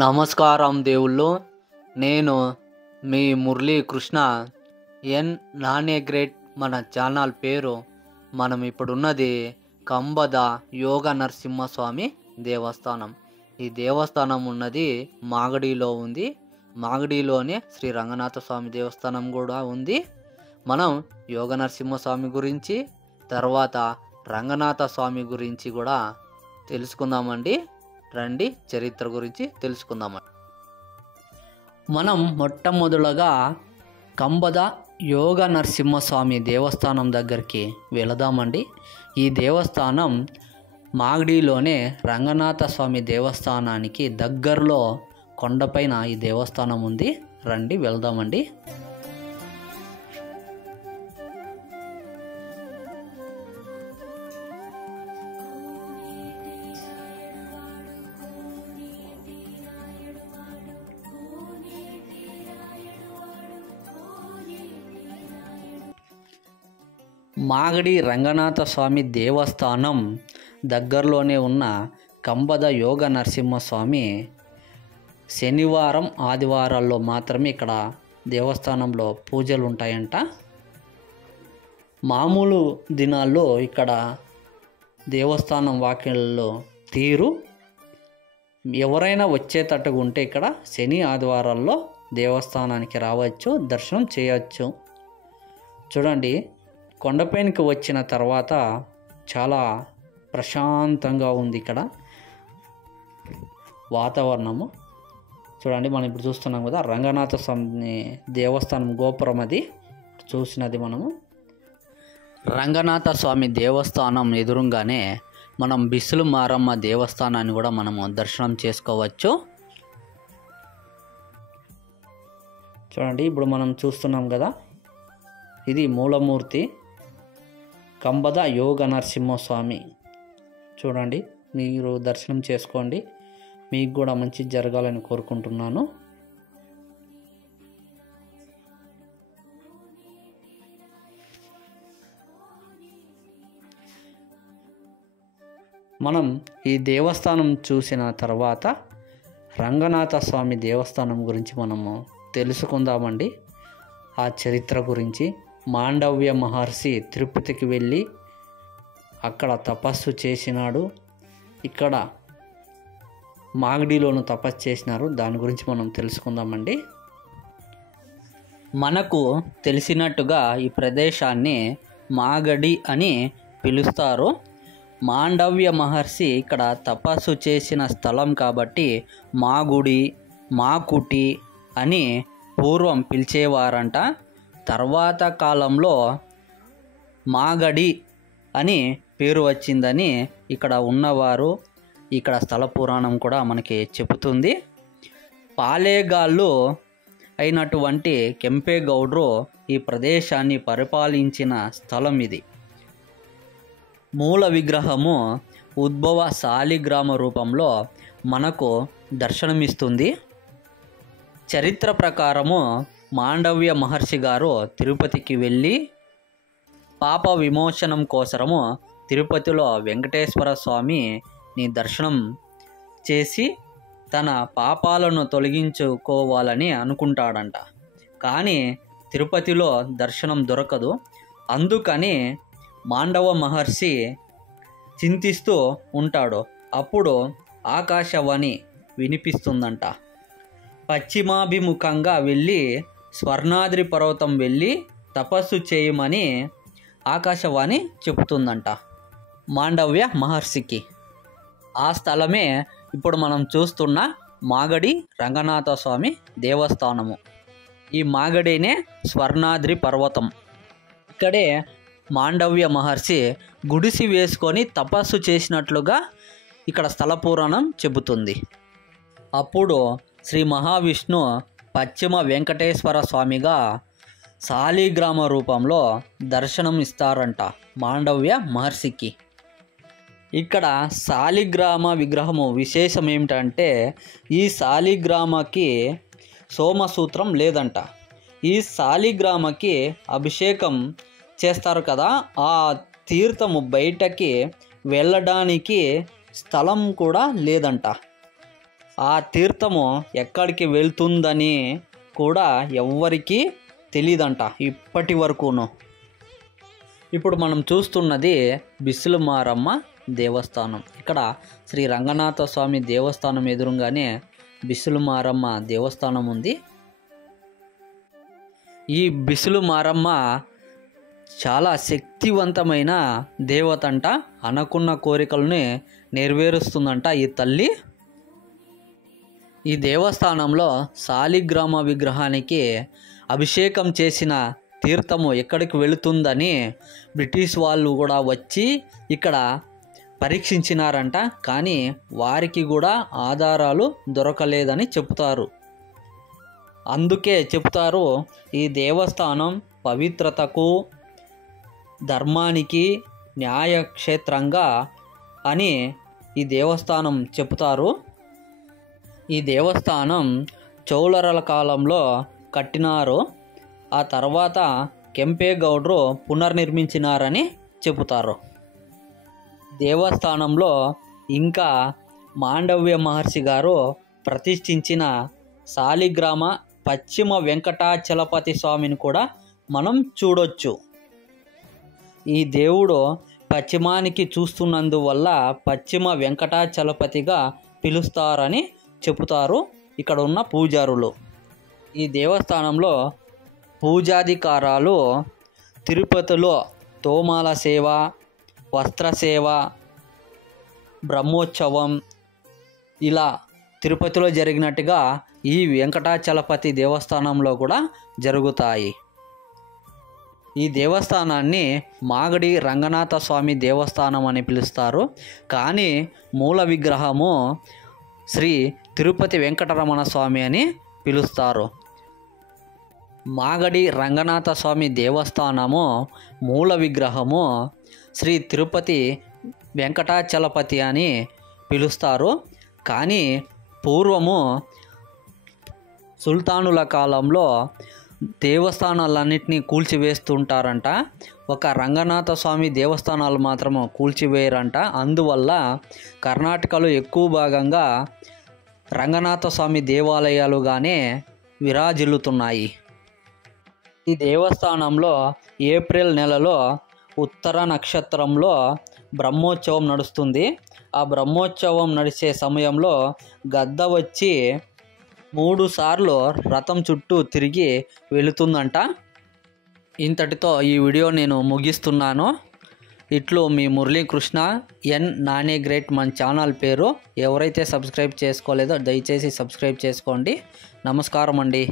నమస్కారం దేవుళ్ళు. నేను మీ మురళీ కృష్ణ ఎన్ నానేగ్రేట్. మన ఛానల్ పేరు. మనం ఇప్పుడున్నది కంబద యోగ నరసింహస్వామి దేవస్థానం. ఈ దేవస్థానం ఉన్నది మాగడిలో ఉంది. మాగడిలోనే శ్రీ రంగనాథ స్వామి దేవస్థానం కూడా ఉంది. మనం యోగ నరసింహస్వామి గురించి, తర్వాత రంగనాథ స్వామి గురించి కూడా తెలుసుకుందామండి. రండి, చరిత్ర గురించి తెలుసుకుందామండి. మనం మొట్టమొదలుగా కంబద యోగ నరసింహస్వామి దేవస్థానం దగ్గరికి వెళదామండి. ఈ దేవస్థానం మాగడిలోనే రంగనాథ స్వామి దేవస్థానానికి దగ్గరలో కొండపైన ఈ దేవస్థానం ఉంది. రండి వెళ్దామండి. మాగడి రంగనాథ స్వామి దేవస్థానం దగ్గరలోనే ఉన్న కంబద యోగ నరసింహస్వామి శనివారం ఆదివారాల్లో మాత్రమే ఇక్కడ దేవస్థానంలో పూజలు ఉంటాయంట. మామూలు దినాల్లో ఇక్కడ దేవస్థానం వాకిళ్ళలో తీరు. ఎవరైనా వచ్చేటట్టుగా ఉంటే ఇక్కడ శని ఆదివారాల్లో దేవస్థానానికి రావచ్చు, దర్శనం చేయవచ్చు. చూడండి, కొండపైనకి వచ్చిన తర్వాత చాలా ప్రశాంతంగా ఉంది ఇక్కడ వాతావరణము. చూడండి, మనం ఇప్పుడు చూస్తున్నాం కదా రంగనాథ స్వామి దేవస్థానం గోపురం, అది చూసినది మనము. రంగనాథ స్వామి దేవస్థానం ఎదురుగానే మనం బిసులు మారమ్మ దేవస్థానాన్ని కూడా మనము దర్శనం చేసుకోవచ్చు. చూడండి, ఇప్పుడు మనం చూస్తున్నాం కదా, ఇది మూలమూర్తి కంబద యోగ నరసింహస్వామి. చూడండి, మీరు దర్శనం చేసుకోండి. మీకు కూడా మంచి జరగాలని కోరుకుంటున్నాను. మనం ఈ దేవస్థానం చూసిన తర్వాత రంగనాథ స్వామి దేవస్థానం గురించి మనము తెలుసుకుందామండి. ఆ చరిత్ర గురించి. మాండవ్య మహర్షి తిరుపతికి వెళ్ళి అక్కడ తపస్సు చేసినాడు. ఇక్కడ మాగడిలోను తపస్సు చేసినారు. దాని గురించి మనం తెలుసుకుందామండి. మనకు తెలిసినట్టుగా ఈ ప్రదేశాన్ని మాగడి అని పిలుస్తారు. మాండవ్య మహర్షి ఇక్కడ తపస్సు చేసిన స్థలం కాబట్టి మాగుడి, మాకుటి అని పూర్వం పిలిచేవారంట. తర్వాత కాలంలో మాగడి అని పేరు వచ్చిందని ఇక్కడ ఉన్నవారు, ఇక్కడ స్థల పురాణం కూడా మనకి చెబుతుంది. పాలేగాళ్ళు అయినటువంటి కెంపేగౌడ్రు ఈ ప్రదేశాన్ని పరిపాలించిన స్థలం ఇది. మూల విగ్రహము ఉద్భవ శాలిగ్రామ రూపంలో మనకు దర్శనమిస్తుంది. చరిత్ర ప్రకారము మాండవ్య మహర్షి గారు తిరుపతికి వెళ్ళి పాప విమోచనం కోసము తిరుపతిలో వెంకటేశ్వర స్వామిని దర్శనం చేసి తన పాపాలను తొలగించుకోవాలని అనుకుంటాడంట. కానీ తిరుపతిలో దర్శనం దొరకదు. అందుకని మాండవ మహర్షి చింతిస్తూ ఉంటాడు. అప్పుడు ఆకాశవాణి వినిపిస్తుందంట. పశ్చిమాభిముఖంగా వెళ్ళి స్వర్ణాద్రి పర్వతం వెళ్ళి తపస్సు చేయమని ఆకాశవాణి చెబుతుందంట మాండవ్య మహర్షికి. ఆ స్థలమే ఇప్పుడు మనం చూస్తున్న మాగడి రంగనాథ స్వామి దేవస్థానము. ఈ మాగడినే స్వర్ణాద్రి పర్వతం. ఇక్కడే మాండవ్య మహర్షి గుడిసి వేసుకొని తపస్సు చేసినట్లుగా ఇక్కడ స్థల పురాణం చెబుతుంది. అప్పుడు శ్రీ మహావిష్ణు పశ్చిమ వెంకటేశ్వర స్వామిగా శాలిగ్రామ రూపంలో దర్శనం ఇస్తారంట మాండవ్య మహర్షికి. ఇక్కడ శాలిగ్రామ విగ్రహము విశేషం ఏమిటంటే, ఈ శాలిగ్రామకి సోమసూత్రం లేదంట. ఈ శాలిగ్రామకి అభిషేకం చేస్తారు కదా, ఆ తీర్థము బయటకి వెళ్ళడానికి స్థలం కూడా లేదంట. ఆ తీర్థము ఎక్కడికి వెళ్తుందని కూడా ఎవ్వరికీ తెలియదంట ఇప్పటి వరకును. ఇప్పుడు మనం చూస్తున్నది బిస్సులమారమ్మ దేవస్థానం. ఇక్కడ శ్రీ రంగనాథ స్వామి దేవస్థానం ఎదురుగానే బిస్సులమారమ్మ దేవస్థానం ఉంది. ఈ బిస్సులమారమ్మ చాలా శక్తివంతమైన దేవతంట. అనుకున్న కోరికల్ని నెరవేరుస్తుందంట ఈ తల్లి. ఈ దేవస్థానంలో శాలిగ్రామ విగ్రహానికి అభిషేకం చేసిన తీర్థము ఎక్కడికి వెళుతుందని బ్రిటిష్ వాళ్ళు కూడా వచ్చి ఇక్కడ పరీక్షించినారంట. కానీ వారికి కూడా ఆధారాలు దొరకలేదని చెప్తారు. అందుకే చెప్తారు ఈ దేవస్థానం పవిత్రతకు ధర్మానికి న్యాయక్షేత్రంగా అని ఈ దేవస్థానం చెప్తారు. ఈ దేవస్థానం చోళరుల కాలంలో కట్టినారు. ఆ తర్వాత కెంపేగౌడరు పునర్నిర్మించినారని చెబుతారు. దేవస్థానంలో ఇంకా మాండవ్య మహర్షి గారు ప్రతిష్ఠించిన శాలిగ్రామ పశ్చిమ వెంకటాచలపతి స్వామిని కూడా మనం చూడొచ్చు. ఈ దేవుడు పశ్చిమానికి చూస్తున్నందువల్ల పశ్చిమ వెంకటాచలపతిగా పిలుస్తారని చెబుతారు ఇక్కడ ఉన్న పూజారులు. ఈ దేవస్థానంలో పూజాధికారాలు తిరుపతిలో తోమాల సేవ, వస్త్ర సేవ, బ్రహ్మోత్సవం ఇలా తిరుపతిలో జరిగినట్టుగా ఈ వెంకటాచలపతి దేవస్థానంలో కూడా జరుగుతాయి. ఈ దేవస్థానాన్ని మాగడి రంగనాథ స్వామి దేవస్థానం అని పిలుస్తారు. కానీ మూల విగ్రహము శ్రీ తిరుపతి వెంకటరమణ స్వామి అని పిలుస్తారు. మాగడి రంగనాథ స్వామి దేవస్థానము మూల విగ్రహము శ్రీ తిరుపతి వెంకటాచలపతి అని పిలుస్తారు. కానీ పూర్వము సుల్తానుల కాలంలో దేవస్థానాలన్నింటినీ కూల్చివేస్తుంటారంట. ఒక రంగనాథ స్వామి దేవస్థానాలు మాత్రము కూల్చివేయరంట. అందువల్ల కర్ణాటకలో ఎక్కువ భాగంగా రంగనాథ స్వామి దేవాలయాలుగానే విరాజిల్లుతున్నాయి. ఈ దేవస్థానంలో ఏప్రిల్ నెలలో ఉత్తర నక్షత్రంలో బ్రహ్మోత్సవం నడుస్తుంది. ఆ బ్రహ్మోత్సవం నడిచే సమయంలో గద్ద వచ్చి 3 సార్లు రథం చుట్టూ తిరిగి వెళుతుందంట. ఇంతటితో ఈ వీడియో నేను ముగిస్తున్నాను. ఇట్లు మీ మురళీకృష్ణ ఎన్ నానే గ్రేట్. మన ఛానల్ పేరు. ఎవరైతే సబ్స్క్రైబ్ చేసుకోలేదో దయచేసి సబ్స్క్రైబ్ చేసుకోండి. నమస్కారం అండి.